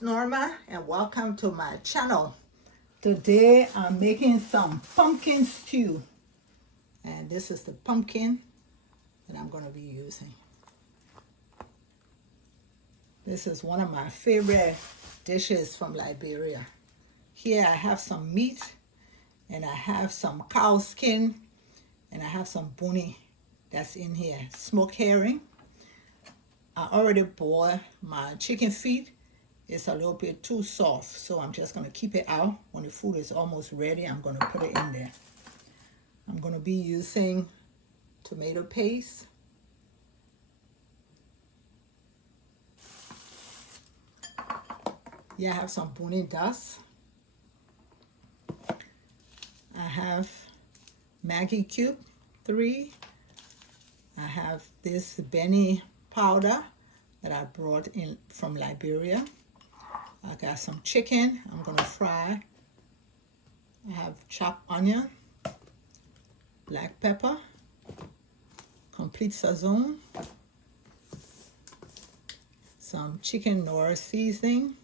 is Norma and welcome to my channel. Today I'm making some pumpkin stew, and this is the pumpkin that I'm going to be using. This is one of my favorite dishes from Liberia. Here I have some meat, and I have some cow skin, and I have some boni that's in here, smoked herring. I already boiled my chicken feet. It's a little bit too soft, so I'm just going to keep it out. When the food is almost ready, I'm going to put it in there. I'm going to be using tomato paste, yeah, I have some boni dust. I have Maggi cube 3. I have this Benny powder that I brought in from Liberia. I got some chicken I'm gonna fry. I have chopped onion, black pepper, complete sazon, some chicken Nora seasoning.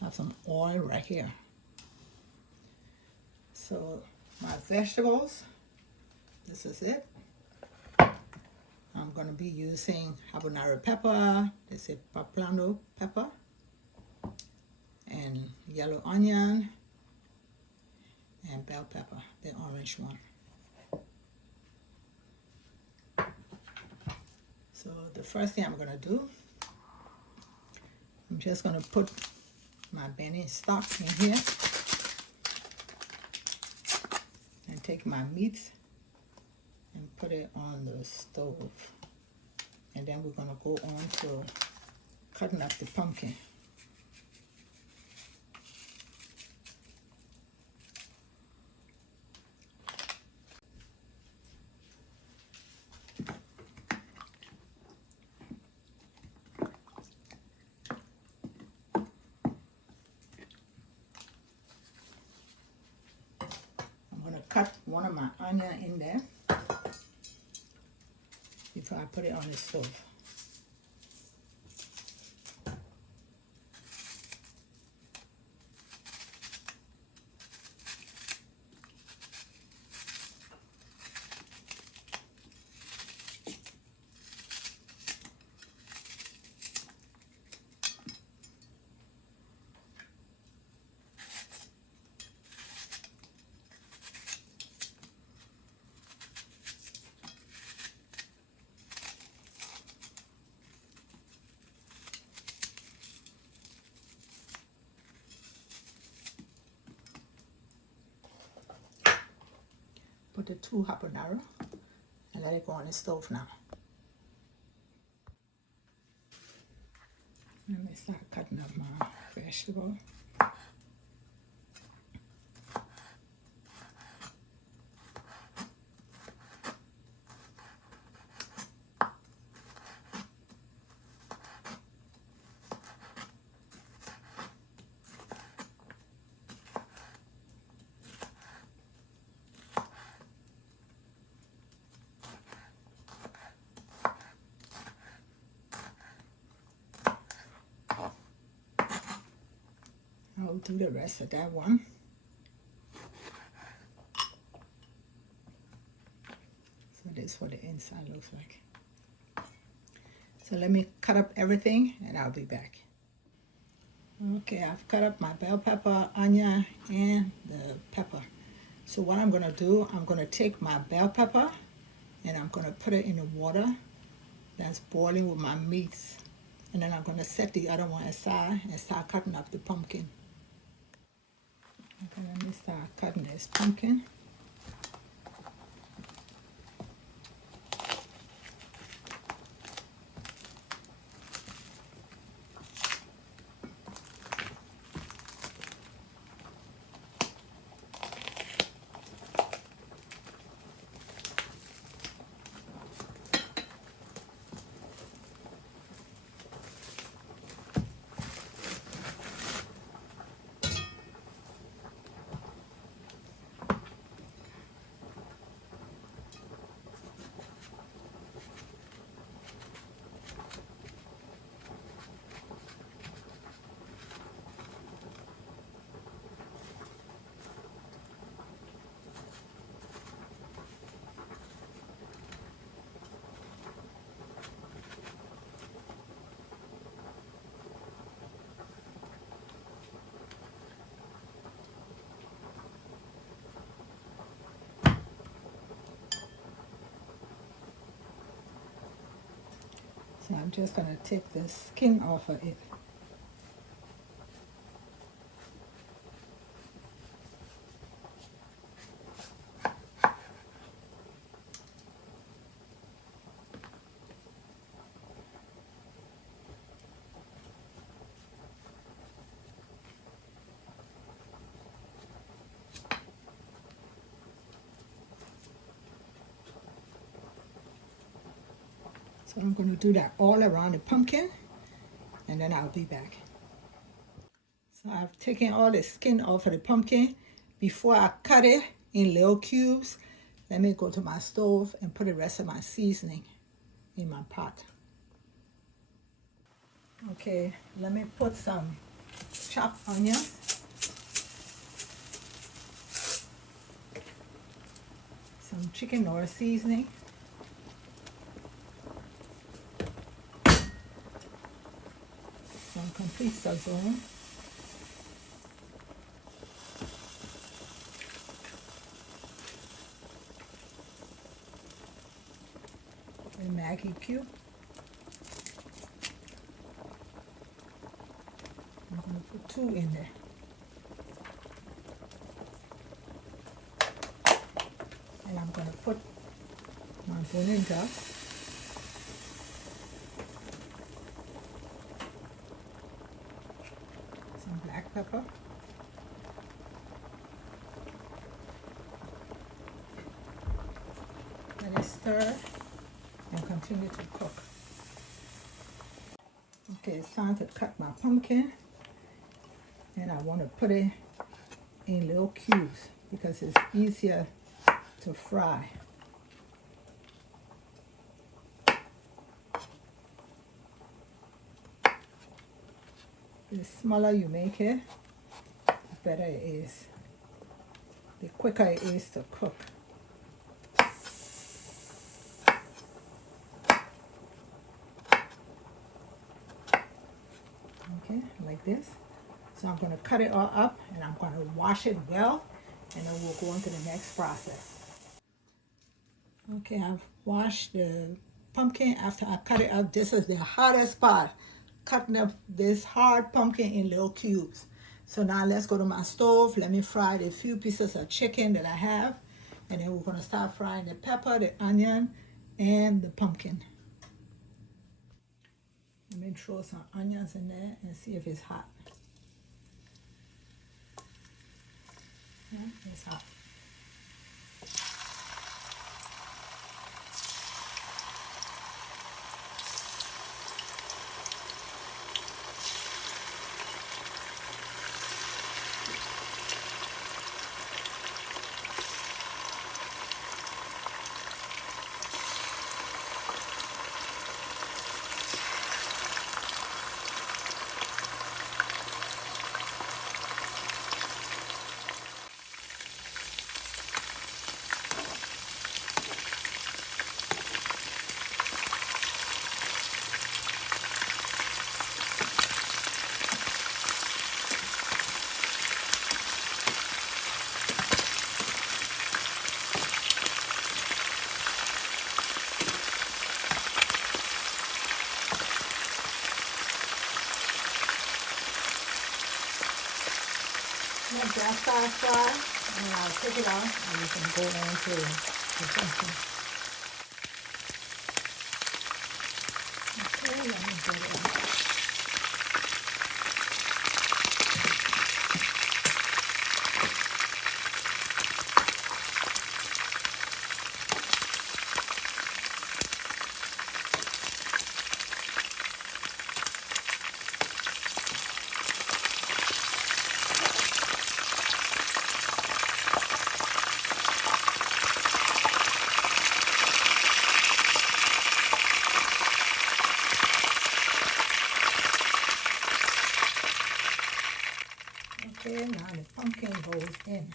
I have some oil right here. So my vegetables, this is it. I'm going to be using habanero pepper, this is poblano pepper, and yellow onion, and bell pepper, the orange one. So the first thing I'm going to do, I'm just going to put my Benny stock in here and take my meat and put it on the stove, and then we're going to go on to cutting up the pumpkin. I'm going to cut one of my onion in there before I put it on the stove. Put the 2 habanero and let it go on the stove now. Let me start cutting up my vegetable. I'll do the rest of that one. So this is what the inside looks like. So let me cut up everything and I'll be back. Okay, I've cut up my bell pepper, onion, and the pepper. So what I'm going to do, I'm going to take my bell pepper and I'm going to put it in the water that's boiling with my meats. And then I'm going to set the other one aside and start cutting up the pumpkin. Okay, let me start cutting this pumpkin. So I'm just going to take the skin off of it. So I'm going to do that all around the pumpkin, and then I'll be back. So I've taken all the skin off of the pumpkin. Before I cut it in little cubes, let me go to my stove and put the rest of my seasoning in my pot. Okay, let me put some chopped onions, some chicken or seasoning, some complete sazon, a Maggi cube. I'm going to put 2 in there. And I'm going to put my boiling dust. Some black pepper. Let it stir and continue to cook. Okay, it's time to cut my pumpkin. And I want to put it in little cubes because it's easier to fry. The smaller you make it, the better it is. The quicker it is to cook. Okay, like this. So I'm going to cut it all up and I'm going to wash it well, and then we'll go on to the next process. Okay, I've washed the pumpkin after I cut it up. This is the hardest part, cutting up this hard pumpkin in little cubes. So now let's go to my stove. Let me fry the few pieces of chicken that I have, and then we're going to start frying the pepper, the onion, and the pumpkin. Let me throw some onions in there and see if it's hot. Yeah, it's hot. Let that start fry, and I'll take it off and we can go on to the pumpkin. Okay, let me get it out. Okay, now the pumpkin goes in.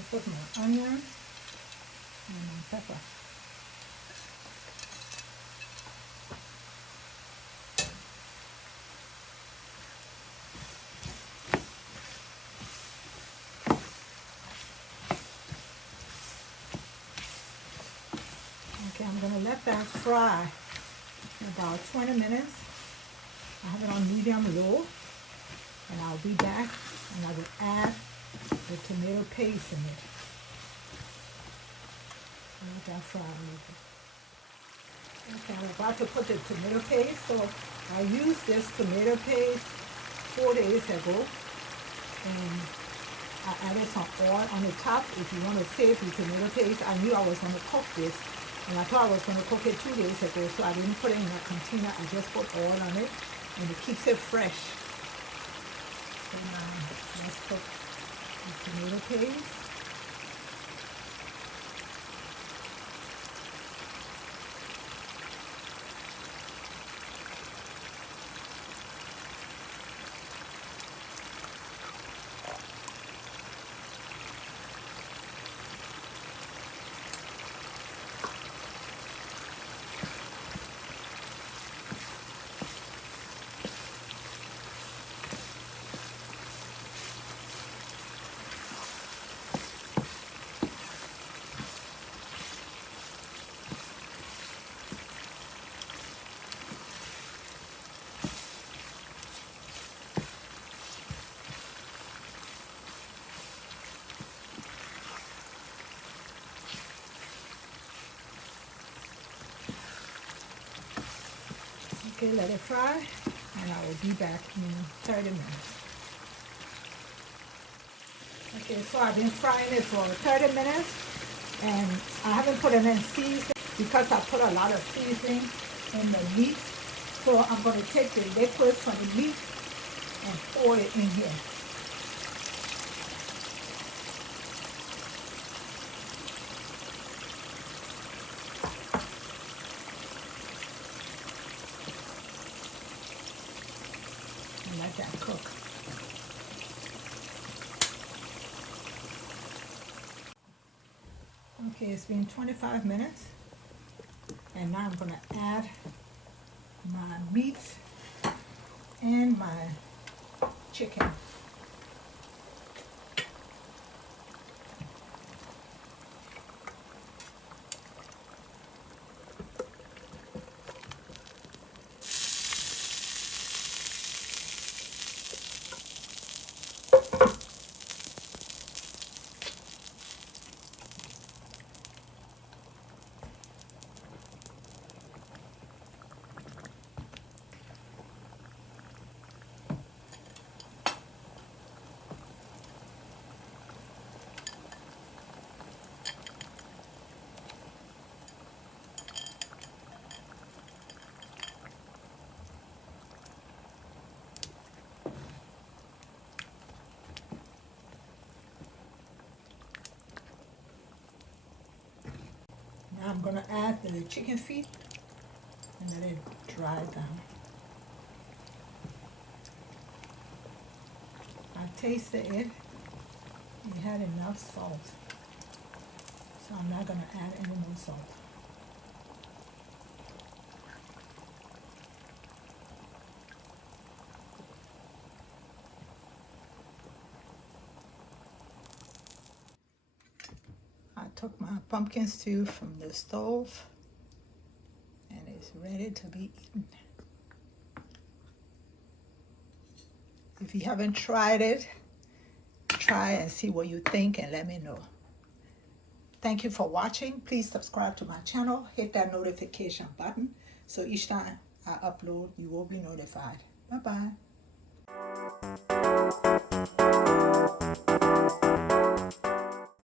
I put my onion and my pepper. Okay, I'm going to let that fry for about 20 minutes. I have it on medium low, and I'll be back and I will add the tomato paste in it. Let that fry a little bit. Okay, I'm about to put the tomato paste. So I used this tomato paste 4 days ago, and I added some oil on the top. If you want to save your tomato paste, I knew I was going to cook this, and I thought I was going to cook it 2 days ago, so I didn't put it in a container. I just put oil on it, and it keeps it fresh. So now let's cook the tomato paste. Okay, let it fry, and I will be back in 30 minutes. Okay, so I've been frying it for 30 minutes, and I haven't put any seasoning because I put a lot of seasoning in the meat. So I'm going to take the liquid from the meat and pour it in here. Let that cook. Okay, it's been 25 minutes, and now I'm going to add my meat and my chicken. Now I'm going to add the chicken feet and let it dry down. I tasted it. It had enough salt. So I'm not going to add any more salt. I took my pumpkin stew from the stove, and it's ready to be eaten. If you haven't tried it, try and see what you think and let me know. Thank you for watching. Please subscribe to my channel. Hit that notification button so each time I upload, you will be notified. Bye-bye.